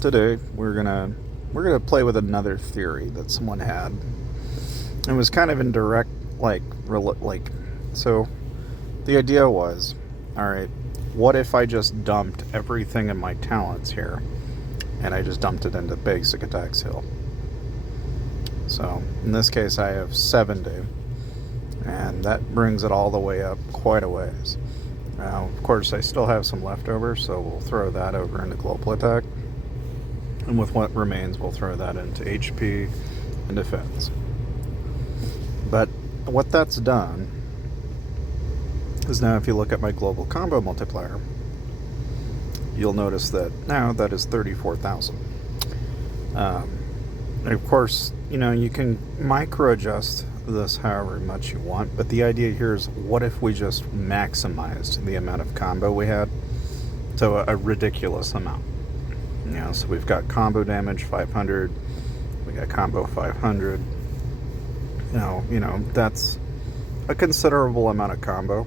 today we're gonna play with another theory that someone had. It was kind of in direct, like, so the idea was, all right, what if I just dumped everything in my talents here, and I just dumped it into basic attacks heal? So in this case, I have 70, and that brings it all the way up quite a ways. Now, of course, I still have some leftover, so we'll throw that over into global attack. And with what remains, we'll throw that into HP and defense. But what that's done is now if you look at my global combo multiplier, you'll notice that now that is 34,000. And of course, you can micro adjust this however much you want, but the idea here is what if we just maximized the amount of combo we had to a ridiculous amount? So we've got combo damage 500, we got combo 500. That's a considerable amount of combo.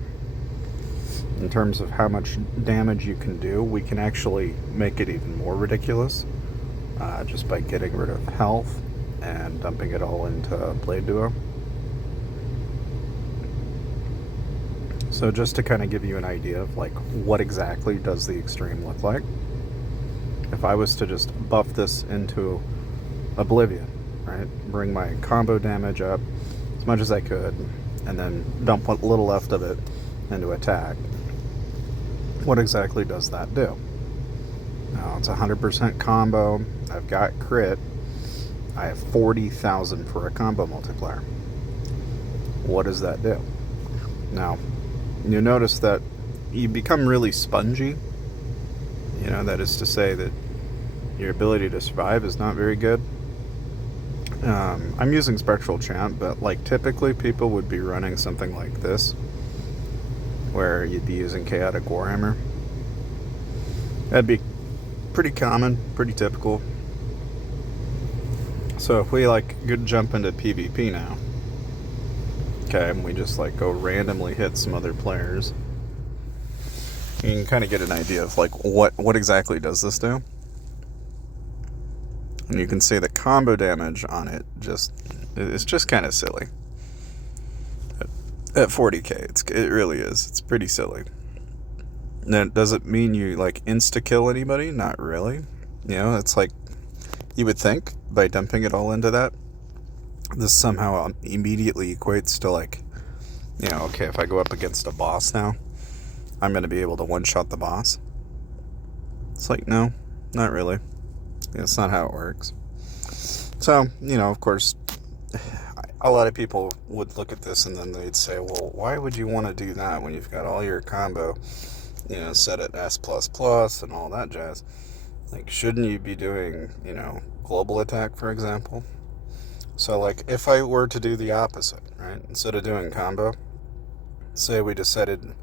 In terms of how much damage you can do, we can actually make it even more ridiculous just by getting rid of health and dumping it all into Blade Duo. So just to kind of give you an idea of like what exactly does the extreme look like, if I was to just buff this into Oblivion, right, bring my combo damage up as much as I could, and then dump what little left of it into attack, what exactly does that do? Now it's 100% combo, I've got crit, I have 40,000 for a combo multiplier. What does that do? Now, you notice that you become really spongy. That is to say that your ability to survive is not very good. I'm using Spectral Chant, but like typically people would be running something like this, where you'd be using Chaotic Warhammer. That'd be pretty common, pretty typical. So if we could jump into PvP now, okay, and we just go randomly hit some other players, you can kind of get an idea of what exactly does this do. And you can see the combo damage on it it's just kind of silly. At 40k, it really is. It's pretty silly. Now, does it mean you insta-kill anybody? Not really. It's like you would think by dumping it all into that, this somehow immediately equates to okay, if I go up against a boss now, I'm going to be able to one-shot the boss. It's no, not really. It's not how it works. So, of course, a lot of people would look at this and then they'd say, well, why would you want to do that when you've got all your combo, set at S++ and all that jazz? Shouldn't you be doing, global attack, for example? So, if I were to do the opposite, right? Instead of doing combo, say we decided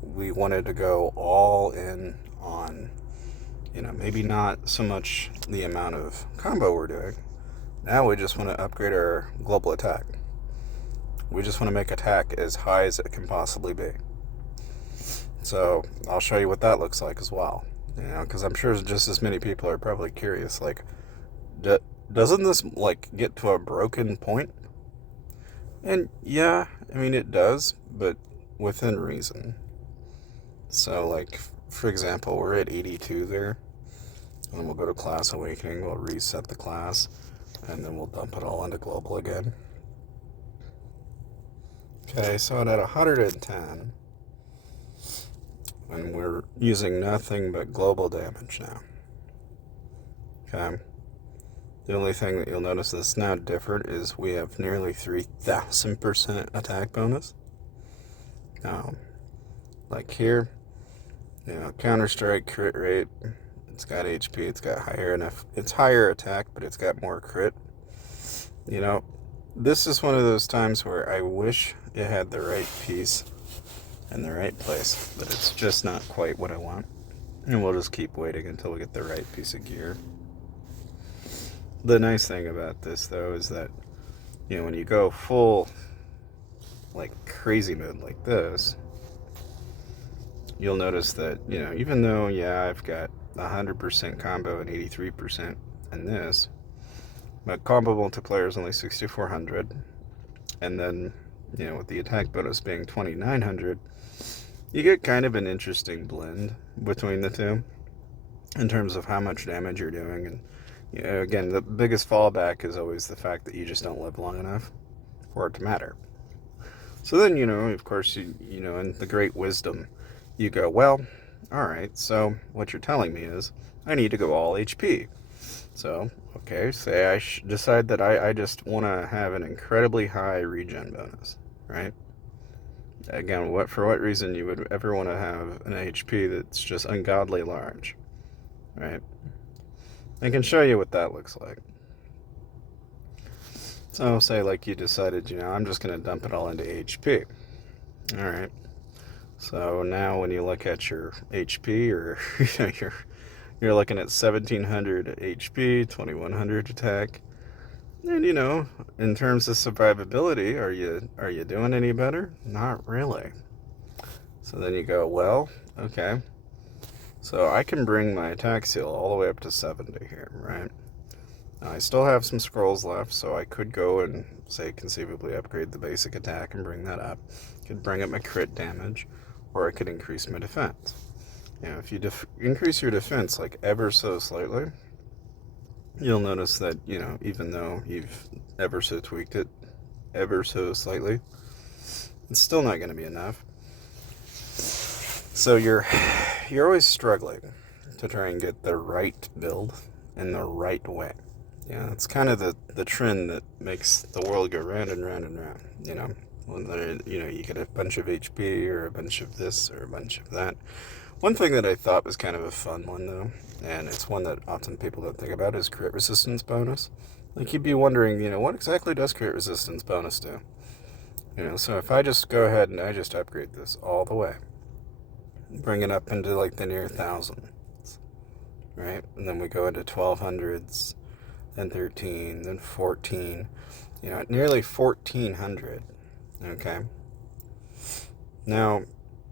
we wanted to go all in on, maybe not so much the amount of combo we're doing. Now we just want to upgrade our global attack. We just want to make attack as high as it can possibly be. So I'll show you what that looks like as well. Because I'm sure just as many people are probably curious, doesn't this get to a broken point? And yeah, I mean it does, but within reason. So for example, we're at 82 there, and we'll go to Class Awakening, we'll reset the class, and then we'll dump it all into global again. Okay, so at 110, and we're using nothing but global damage now. Okay. The only thing that you'll notice that's now different is we have nearly 3,000% attack bonus. Here, Counter-Strike crit rate, it's got HP, it's got it's higher attack, but it's got more crit. This is one of those times where I wish it had the right piece in the right place, but it's just not quite what I want. And we'll just keep waiting until we get the right piece of gear. The nice thing about this, though, is that, when you go full, crazy mode like this, you'll notice that, even though, yeah, I've got, 100% combo and 83% in this. But combo multiplier is only 6,400. And then, with the attack bonus being 2,900, you get kind of an interesting blend between the two in terms of how much damage you're doing. And, again, the biggest fallback is always the fact that you just don't live long enough for it to matter. So then, of course, in the great wisdom, you go, well, all right, so what you're telling me is I need to go all HP. So, okay, say I decide that I just want to have an incredibly high regen bonus, right? Again, for what reason you would ever want to have an HP that's just ungodly large, right? I can show you what that looks like. So, say like you decided, I'm just going to dump it all into HP. All right. So now when you look at your HP, or you're looking at 1,700 HP, 2,100 attack, and in terms of survivability, are you doing any better? Not really. So then you go, well, okay. So I can bring my attack seal all the way up to 70 here, right? Now I still have some scrolls left, so I could go and say conceivably upgrade the basic attack and bring that up. Could bring up my crit damage, or I could increase my defense. If you increase your defense like ever so slightly, you'll notice that, even though you've ever so tweaked it ever so slightly, it's still not going to be enough. So you're always struggling to try and get the right build in the right way. It's kind of the trend that makes the world go round and round and round, When you get a bunch of HP or a bunch of this or a bunch of that. One thing that I thought was kind of a fun one, though, and it's one that often people don't think about, is crit resistance bonus. Like, you'd be wondering, what exactly does crit resistance bonus do? So if I just go ahead and I just upgrade this all the way, bring it up into like the near thousands, right? And then we go into 1200s, then 13, then 14, nearly 1400. Okay. Now,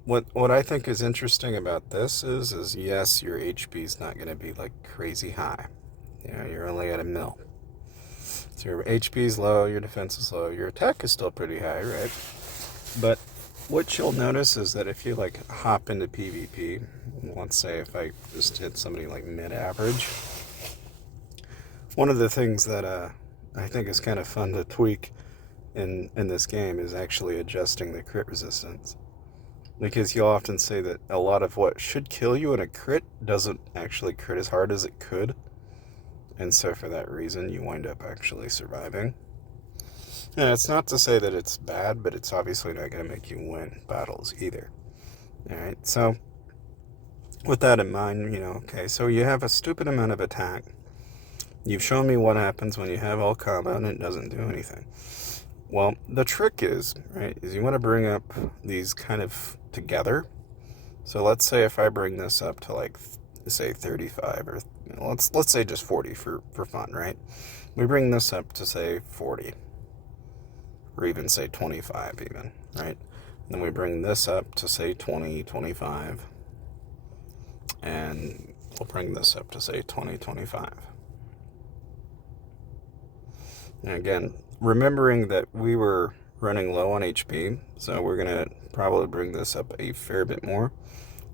what I think is interesting about this is yes, your HP is not going to be like crazy high. You're only at 1,000,000. So your HP is low, your defense is low, your attack is still pretty high, right? But what you'll notice is that if you like hop into PvP, let's say if I just hit somebody like mid-average, one of the things that I think is kind of fun to tweak in this game is actually adjusting the crit resistance. Because you'll often say that a lot of what should kill you in a crit doesn't actually crit as hard as it could. And so for that reason, you wind up actually surviving. And it's not to say that it's bad, but it's obviously not going to make you win battles either. Alright, so with that in mind, okay, so you have a stupid amount of attack. You've shown me what happens when you have all combo and it doesn't do anything. Well, the trick is you want to bring up these kind of together. So let's say if I bring this up to like, say 35, or let's say just 40 for fun, right? We bring this up to say 40, or even say 25 even, right? Then we bring this up to say 20, 25, and we'll bring this up to say 20, 25. And again, remembering that we were running low on HP, so we're going to probably bring this up a fair bit more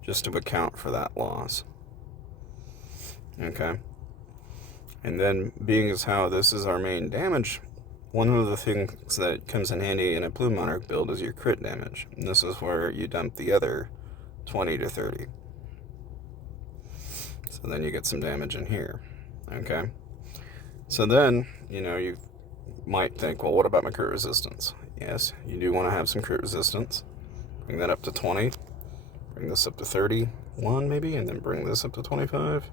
just to account for that loss. Okay. And then, being as how this is our main damage, one of the things that comes in handy in a Plume Monarch build is your crit damage. And this is where you dump the other 20 to 30. So then you get some damage in here. Okay. So then, you might think, well, what about my crit resistance? Yes, you do want to have some crit resistance. Bring that up to 20. Bring this up to 31 maybe, and then bring this up to 25.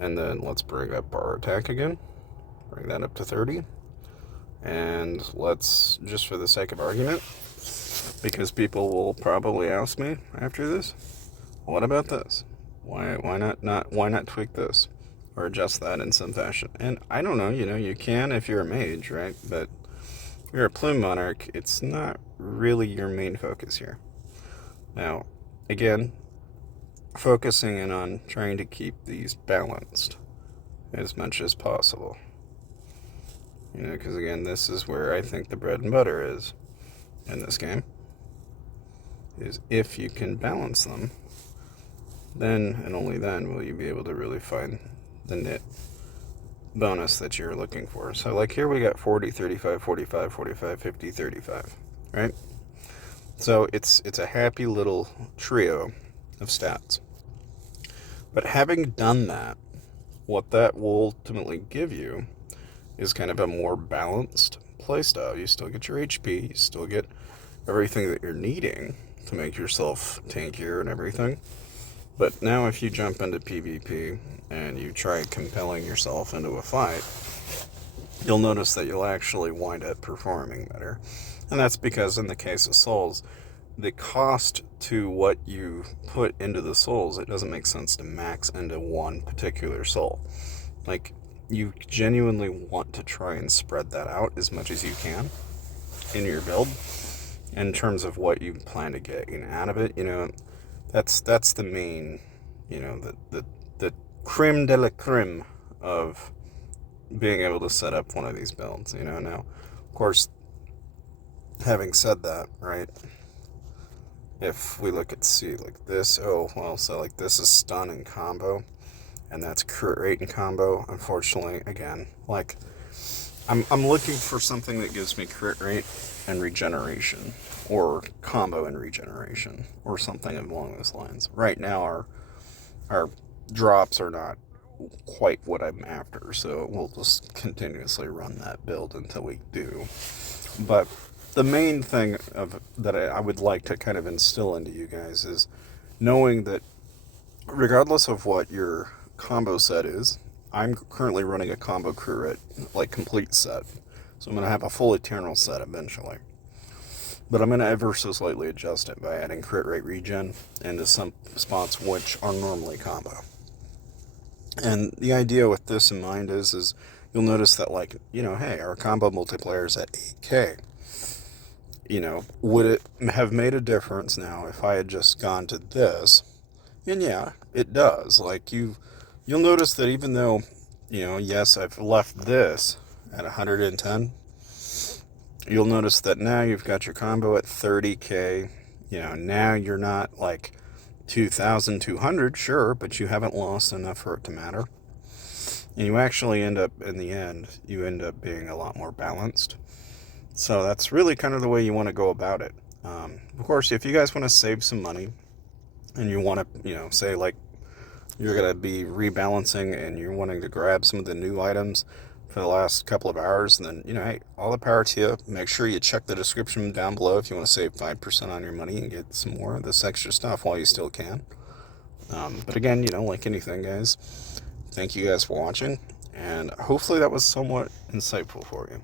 And then let's bring up our attack again. Bring that up to 30. And let's, just for the sake of argument, because people will probably ask me after this, what about this? Why not tweak this? Or adjust that in some fashion. And I don't know, you can if you're a mage, right? But if you're a Plume Monarch, it's not really your main focus here. Now, again, focusing in on trying to keep these balanced as much as possible. You know, because again, this is where I think the bread and butter is in this game. Is if you can balance them, then and only then will you be able to really find the knit bonus that you're looking for. So like here we got 40, 35, 45, 45, 50, 35, right? So it's a happy little trio of stats. But having done that, what that will ultimately give you is kind of a more balanced playstyle. You still get your HP, you still get everything that you're needing to make yourself tankier and everything. But now if you jump into PvP and you try compelling yourself into a fight, you'll notice that you'll actually wind up performing better. And that's because in the case of souls, the cost to what you put into the souls, it doesn't make sense to max into one particular soul. Like, you genuinely want to try and spread that out as much as you can in your build in terms of what you plan to get out of it. You know, that's the main, you know, the creme de la creme of being able to set up one of these builds, you know. Now, of course, having said that, right, if we look at C like this, so like this is stun and combo, and that's crit rate and combo. Unfortunately, again, like I'm looking for something that gives me crit rate and regeneration, or combo and regeneration, or something along those lines. Right now, our drops are not quite what I'm after, so we'll just continuously run that build until we do. But the main thing that I would like to kind of instill into you guys is knowing that regardless of what your combo set is, I'm currently running a combo crit, like complete set. So I'm going to have a full Eternal set eventually. But I'm going to ever so slightly adjust it by adding crit rate regen into some spots which are normally combo. And the idea with this in mind is you'll notice that, like, you know, hey, our combo multiplier is at 8k. You know, would it have made a difference now if I had just gone to this? And yeah, it does. Like, you'll notice that even though, you know, yes, I've left this at 110, you'll notice that now you've got your combo at 30k. You know, now you're not like 2,200, sure, but you haven't lost enough for it to matter. And you actually end up, in the end, you end up being a lot more balanced. So that's really kind of the way you want to go about it. Of course, if you guys want to save some money and you want to, you know, say like you're going to be rebalancing and you're wanting to grab some of the new items for the last couple of hours, and then, you know, hey, all the power to you. Make sure you check the description down below if you want to save 5% on your money and get some more of this extra stuff while you still can. But again, you know, like anything, guys, thank you guys for watching, and hopefully that was somewhat insightful for you.